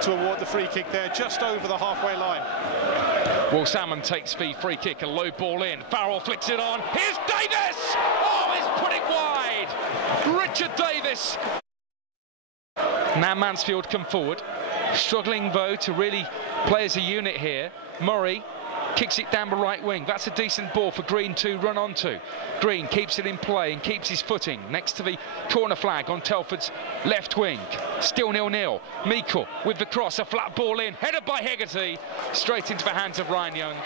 To award the free kick there, just over the halfway line. Well, Salmon takes the free kick, a low ball in. Farrell flicks it on. Here's Davis! Oh, he's put it wide! Richard Davis! Now Mansfield come forward. Struggling, though, to really play as a unit here. Murray kicks it down the right wing. That's a decent ball for Green to run onto. Green keeps it in play and keeps his footing next to the corner flag on Telford's left wing. Still 0-0. Meikle with the cross, a flat ball in, headed by Hegarty, straight into the hands of Ryan Young.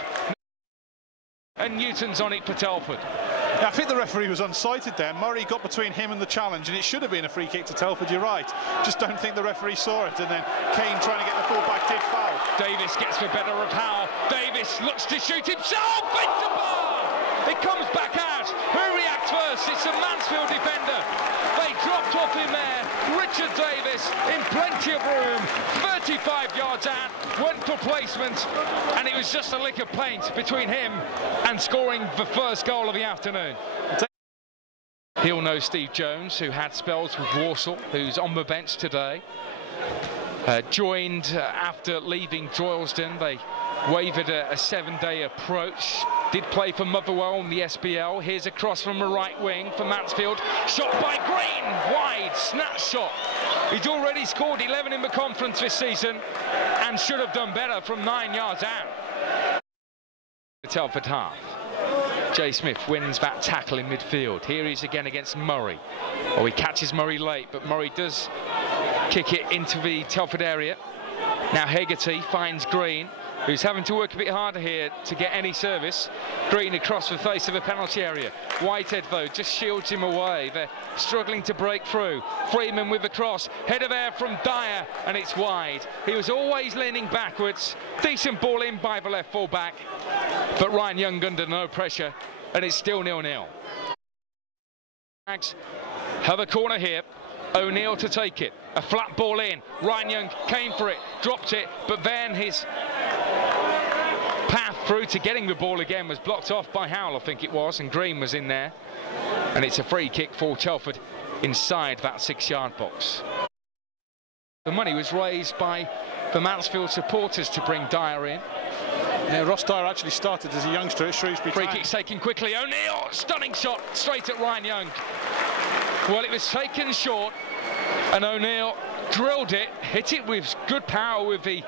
And Newton's on it for Telford. Yeah, I think the referee was unsighted there. Murray got between him and the challenge, and it should have been a free kick to Telford, you're right. Just don't think the referee saw it, and then Kane trying to get the ball back did foul. Davis gets the better of Howe. Davis looks to shoot himself, it's the bar! It comes back out. Who reacts first? It's the Mansfield defender. They dropped off him there. Richard Davis in plenty of room, 35 yards out, went for placement, and it was just a lick of paint between him and scoring the first goal of the afternoon. He'll know Steve Jones, who had spells with Walsall, who's on the bench today. Joined after leaving Droylsden. They waived a 7-day approach. Did play for Motherwell in the SPL. Here's a cross from the right wing for Mansfield. Shot by Green, wide, snatch shot. He's already scored 11 in the conference this season and should have done better from 9 yards out. The Telford half. Jay Smith wins that tackle in midfield. Here he is again against Murray. Oh, he catches Murray late, but Murray does kick it into the Telford area. Now Hegarty finds Green, who's having to work a bit harder here to get any service. Green across the face of the penalty area. Whitehead, though, just shields him away. They're struggling to break through. Freeman with the cross. Head of air from Dyer, and it's wide. He was always leaning backwards. Decent ball in by the left full-back. But Ryan Young under no pressure, and it's still 0-0. Have a corner here. O'Neill to take it. A flat ball in. Ryan Young came for it, dropped it, but then his path through to getting the ball again was blocked off by Howell, I think it was, and Green was in there. And it's a free kick for Telford inside that 6-yard box. The money was raised by the Mansfield supporters to bring Dyer in. Yeah, Ross Dyer actually started as a youngster at Shrewsbury. Free kick's taken quickly. O'Neill, stunning shot straight at Ryan Young. Well, it was taken short, and O'Neill drilled it, hit it with good power with the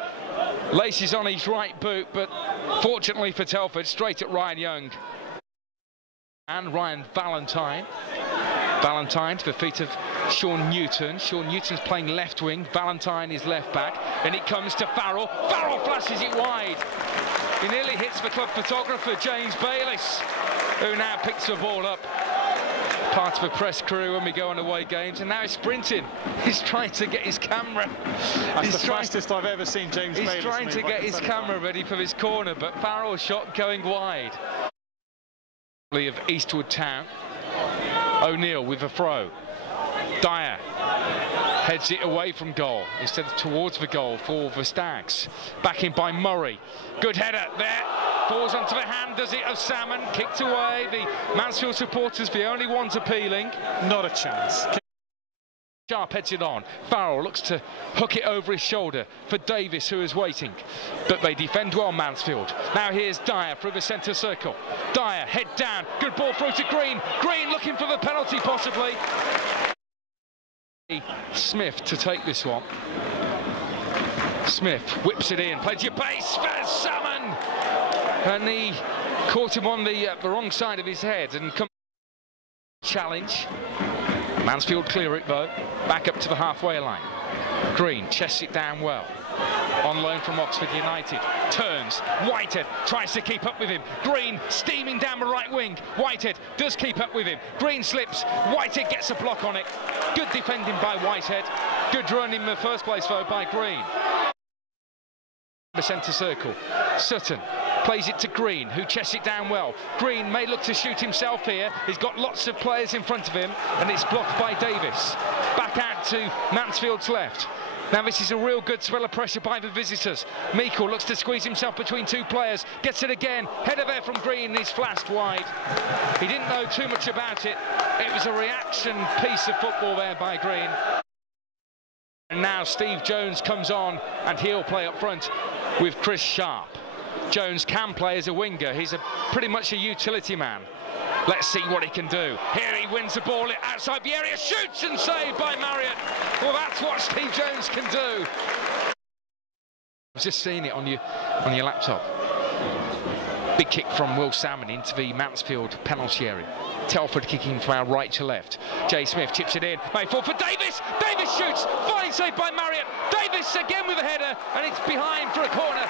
laces on his right boot, but fortunately for Telford, straight at Ryan Young. And Ryan Valentine. Valentine to the feet of Sean Newton. Sean Newton's playing left wing, Valentine is left back, and it comes to Farrell. Farrell flashes it wide. He nearly hits the club photographer, James Bayliss, who now picks the ball up. Part of a press crew when we go on away games, and now he's sprinting. He's trying to get his camera. That's the fastest I've ever seen James Bayliss. He's trying to get his camera ready for his corner, but Farrell's shot going wide. Of Eastwood Town. O'Neill with a throw. Dyer heads it away from goal instead of towards the goal for the Stags. Back in by Murray. Good header there. Falls onto the hand, does it, of Salmon. Kicked away. The Mansfield supporters, the only ones appealing. Not a chance. Sharp heads it on. Farrell looks to hook it over his shoulder for Davis, who is waiting. But they defend well, Mansfield. Now here's Dyer through the centre circle. Dyer, head down. Good ball through to Green. Green looking for the penalty, possibly. Smith to take this one. Smith whips it in. Plenty of pace for Salmon. And he caught him on the wrong side of his head and challenge. Mansfield clear it though, back up to the halfway line. Green chests it down well. On loan from Oxford United, turns, Whitehead tries to keep up with him. Green steaming down the right wing. Whitehead does keep up with him. Green slips, Whitehead gets a block on it. Good defending by Whitehead. Good run in the first place though by Green. The centre circle, Sutton plays it to Green, who chests it down well. Green may look to shoot himself here. He's got lots of players in front of him, and it's blocked by Davis. Back out to Mansfield's left. Now this is a real good spell of pressure by the visitors. Meikle looks to squeeze himself between two players, gets it again. Head of air from Green, he's flashed wide. He didn't know too much about it. It was a reaction piece of football there by Green. And now Steve Jones comes on and he'll play up front with Chris Sharp. Jones can play as a winger. He's pretty much a utility man. Let's see what he can do. Here he wins the ball outside the area, shoots and saved by Marriott. Well, that's what Steve Jones can do. I was just seeing it on your laptop. Big kick from Will Salmon into the Mansfield penalty area. Telford kicking from our right to left. Jay Smith chips it in. Mayfield for Davis. Davis shoots. Fine save by Marriott. Davis again with a header, and it's behind for a corner.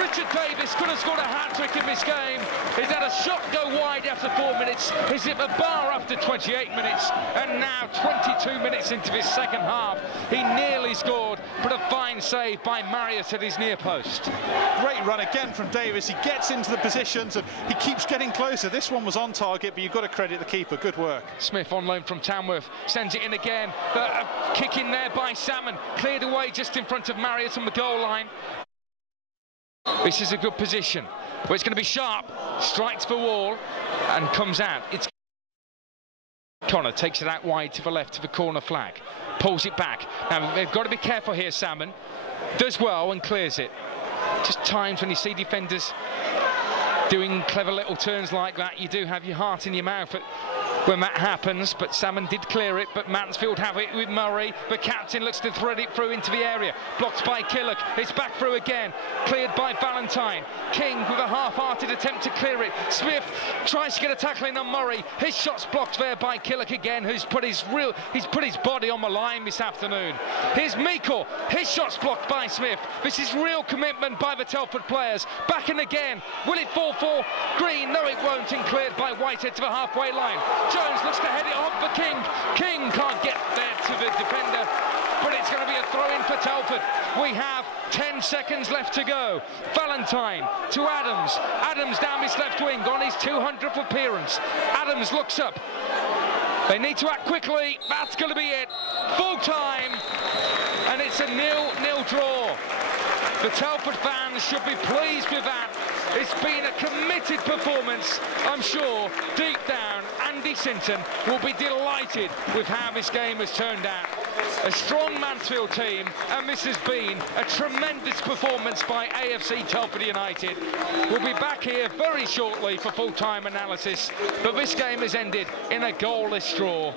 Richard Davis could have scored a hat-trick in this game. He's had a shot go wide after 4 minutes. He's hit the bar after 28 minutes. And now 22 minutes into this second half. He nearly scored, but a fine save by Marriott at his near post. Great run again from Davis. He gets into the positions and he keeps getting closer. This one was on target, but you've got to credit the keeper. Good work. Smith on loan from Tamworth sends it in again. A kick in there by Salmon. Cleared away just in front of Marriott on the goal line. This is a good position, but it's going to be Sharp. Strikes the wall and comes out. It's Connor takes it out wide to the left to the corner flag. Pulls it back. Now they've got to be careful here, Salmon. Does well and clears it. Just times when you see defenders doing clever little turns like that, you do have your heart in your mouth when that happens, but Salmon did clear it, but Mansfield have it with Murray. The captain looks to thread it through into the area. Blocked by Killock. It's back through again. Cleared by Valentine. King with a half-hearted attempt to clear it. Smith tries to get a tackle in on Murray. His shot's blocked there by Killock again, who's put his body on the line this afternoon. Here's Meikle. His shot's blocked by Smith. This is real commitment by the Telford players. Back in again. Will it fall for Green? No, it won't. And cleared by Whitehead to the halfway line. Jones looks to head it off for King. King can't get there to the defender, but it's going to be a throw-in for Telford. We have 10 seconds left to go. Valentine to Adams. Adams down his left wing on his 200th appearance. Adams looks up. They need to act quickly. That's going to be it. Full time, and it's a 0-0 draw. The Telford fans should be pleased with that. It's been a committed performance. I'm sure deep down Andy Sinton will be delighted with how this game has turned out. A strong Mansfield team, and this has been a tremendous performance by AFC Telford United. We'll be back here very shortly for full-time analysis, but this game has ended in a goalless draw.